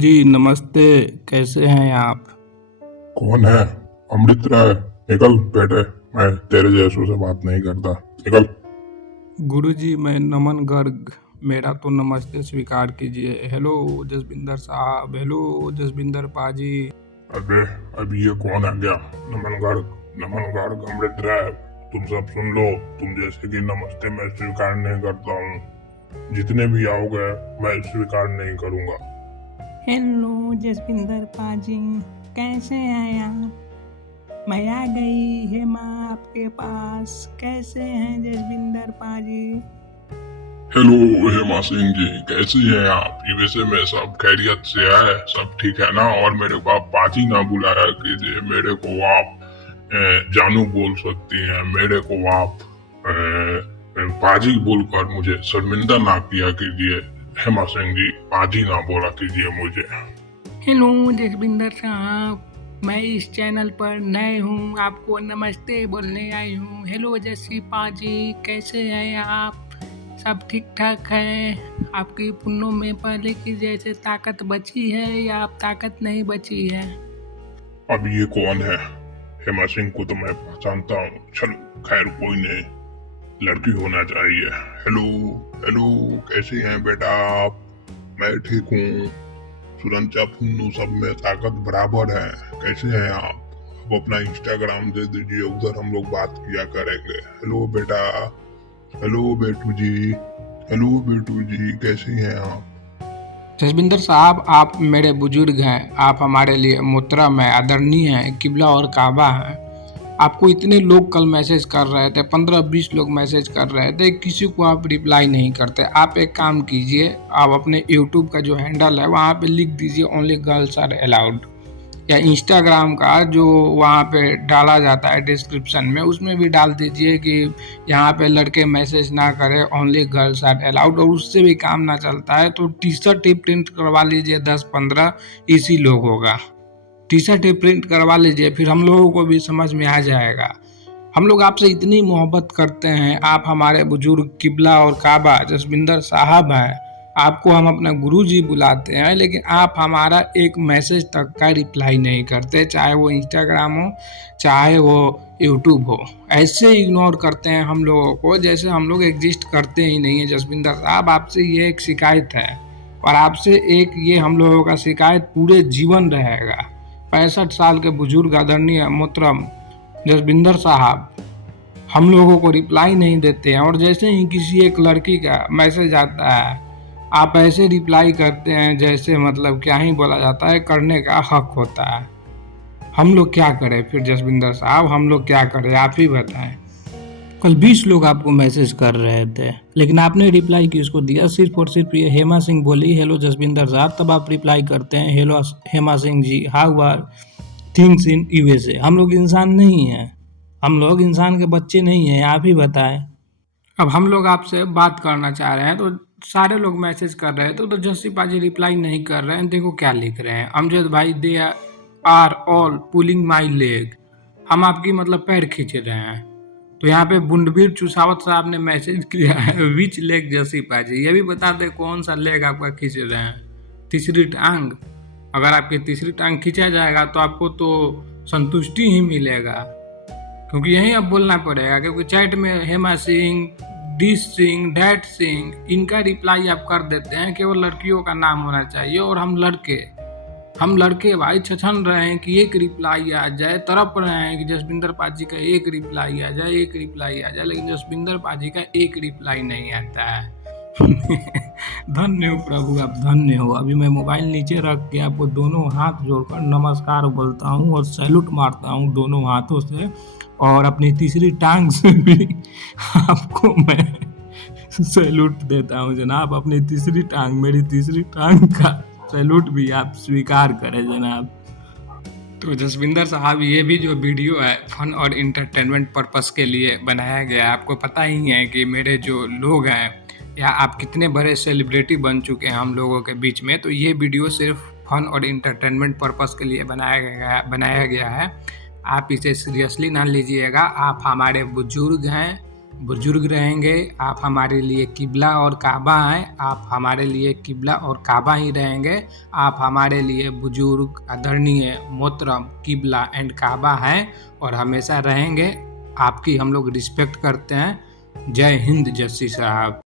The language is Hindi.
गुरुजी नमस्ते, कैसे हैं आप? कौन है? अमृत राय, निकल बेटे। मैं तेरे जैसों से बात नहीं करता, निकल। गुरुजी मैं नमन गर्ग, मेरा तो नमस्ते स्वीकार कीजिए। हेलो जसबिंदर साहब, हेलो जसबिंदर पाजी। अबे अब ये कौन आ गया? नमन गर्ग, नमन गर्ग, अमृत राय, तुम सब सुन लो। तुम जैसे कि नमस्ते मैं स्वीकार नहीं करता हूँ। जितने भी आओगे मैं स्वीकार नहीं करूँगा। हेलो जसविंदर पाजी, कैसे हैं आप? मैं आ गई हेमा आपके पास। कैसे हैं जसविंदर पाजी? हेलो हेमा सिंह जी, कैसी हैं आप? ये वैसे में सब खैरियत से है, सब ठीक है ना? और मेरे को आप पाजी ना बुलाया कीजिए, मेरे को आप जानू बोल सकती हैं, मेरे को आप पाजी बोलकर मुझे शर्मिंदा ना किया कीजिए। हेमा सिंह जी, पाजी ना बोला कीजिए मुझे। हेलो जसविंदर साहब, मैं इस चैनल पर नए हूँ, आपको नमस्ते बोलने आई हूँ। हेलो जसी पाजी, कैसे हैं आप? सब ठीक ठाक है? आपकी पुन्नों में पहले की जैसे ताकत बची है या अब ताकत नहीं बची है? अब ये कौन है? हेमा सिंह को तो मैं पहचानता हूँ। चलो खैर कोई नहीं, लड़की होना चाहिए। हेलो हेलो, कैसे हैं बेटा आप? मैं ठीक हूँ। सुरंचा पुन्नू सब में ताकत बराबर है। कैसे हैं आप? अब अपना इंस्टाग्राम दे दीजिए, उधर हम लोग बात किया करेंगे। हेलो बेटा, हेलो बेटू जी, हेलो बेटू जी, कैसे हैं आप? जसबिंदर साहब, आप मेरे बुजुर्ग हैं, आप हमारे लिए मोहतरम है, आदरणीय हैं, किबला और काबा हैं। आपको इतने लोग कल मैसेज कर रहे थे, 15-20 लोग मैसेज कर रहे थे, किसी को आप रिप्लाई नहीं करते। आप एक काम कीजिए, आप अपने यूट्यूब का जो हैंडल है वहाँ पे लिख दीजिए ओनली गर्ल्स आर अलाउड, या इंस्टाग्राम का जो वहाँ पे डाला जाता है डिस्क्रिप्शन में उसमें भी डाल दीजिए कि यहाँ पे लड़के मैसेज ना करें, ओनली गर्ल्स आर अलाउड। और उससे भी काम ना चलता है तो टी शर्ट ही प्रिंट करवा लीजिए 10-15, इसी लोग होगा। टी शर्ट ही प्रिंट करवा लीजिए, फिर हम लोगों को भी समझ में आ जाएगा। हम लोग आपसे इतनी मोहब्बत करते हैं, आप हमारे बुजुर्ग किबला और काबा जसबिंदर साहब हैं। आपको हम अपना गुरुजी बुलाते हैं, लेकिन आप हमारा एक मैसेज तक का रिप्लाई नहीं करते, चाहे वो इंस्टाग्राम हो चाहे वो यूट्यूब हो। ऐसे इग्नोर करते हैं हम लोगों को जैसे हम लोग एग्जिस्ट करते ही नहीं है। जसबिंदर साहब, आपसे ये एक शिकायत है, और आपसे एक ये हम लोगों का शिकायत पूरे जीवन रहेगा। 65 साल के बुजुर्ग आदरणीय मोहतरम जसबिंदर साहब हम लोगों को रिप्लाई नहीं देते हैं, और जैसे ही किसी एक लड़की का मैसेज आता है आप ऐसे रिप्लाई करते हैं जैसे मतलब क्या ही बोला जाता है, करने का हक होता है। हम लोग क्या करें फिर जसबिंदर साहब, हम लोग क्या करें, आप ही बताएं। कल 20 लोग आपको मैसेज कर रहे थे, लेकिन आपने रिप्लाई किसको दिया? सिर्फ और सिर्फ ये हेमा सिंह बोली हेलो जसबिंदर साहब, तब आप रिप्लाई करते हैं hello Hema Singh ji, how are things in USA. हम लोग इंसान नहीं हैं, हम लोग इंसान के बच्चे नहीं हैं, आप ही बताएं। अब हम लोग आपसे बात करना चाह रहे हैं तो सारे लोग मैसेज कर रहे हैं तो जस्सी पाजी रिप्लाई नहीं कर रहे हैं। देखो क्या लिख रहे हैं, अमजद भाई they are all pulling my leg, हम आपकी मतलब पैर खींच रहे हैं। तो यहाँ पे बुंडवीर चुसावत साहब ने मैसेज किया है विच लेग जस्सी पाजी, ये भी बता दे कौन सा लेग आपका खींच रहे हैं। तीसरी टांग, अगर आपकी तीसरी टांग खींचा जाएगा तो आपको तो संतुष्टि ही मिलेगा, क्योंकि यही अब बोलना पड़ेगा, क्योंकि चैट में हेमा सिंह, दिस सिंह, डैट सिंह, इनका रिप्लाई आप कर देते हैं, केवल लड़कियों का नाम होना चाहिए। और हम लड़के भाई छछन रहे हैं कि एक रिप्लाई आ जाए, तड़प रहे हैं कि जसबिंदर पाजी का एक रिप्लाई आ जाए, एक रिप्लाई आ जाए, लेकिन जसबिंदर पाजी का एक रिप्लाई नहीं आता है। धन्य हो प्रभु, आप धन्य हो। अभी मैं मोबाइल नीचे रख के आपको दोनों हाथ जोड़कर नमस्कार बोलता हूँ और सैल्यूट मारता हूँ दोनों हाथों से, और अपनी तीसरी टांग से भी आपको मैं सैल्यूट देता हूँ जनाब। अपनी तीसरी टांग, मेरी तीसरी टांग का सैल्यूट भी आप स्वीकार करें जनाब। तो जसविंदर साहब, ये भी जो वीडियो है फन और इंटरटेनमेंट पर्पस के लिए बनाया गया है। आपको पता ही है कि मेरे जो लोग हैं या आप कितने बड़े सेलिब्रिटी बन चुके हैं हम लोगों के बीच में, तो ये वीडियो सिर्फ फन और इंटरटेनमेंट पर्पस के लिए बनाया गया है। आप इसे सीरियसली ना लीजिएगा, आप हमारे बुजुर्ग हैं, बुजुर्ग रहेंगे, आप हमारे लिए किबला और काबा हैं, आप हमारे लिए किबला और काबा ही रहेंगे। आप हमारे लिए बुजुर्ग, आदरणीय, मोहतरम, किबला एंड काबा हैं और हमेशा रहेंगे। आपकी हम लोग रिस्पेक्ट करते हैं। जय हिंद जस्सी साहब।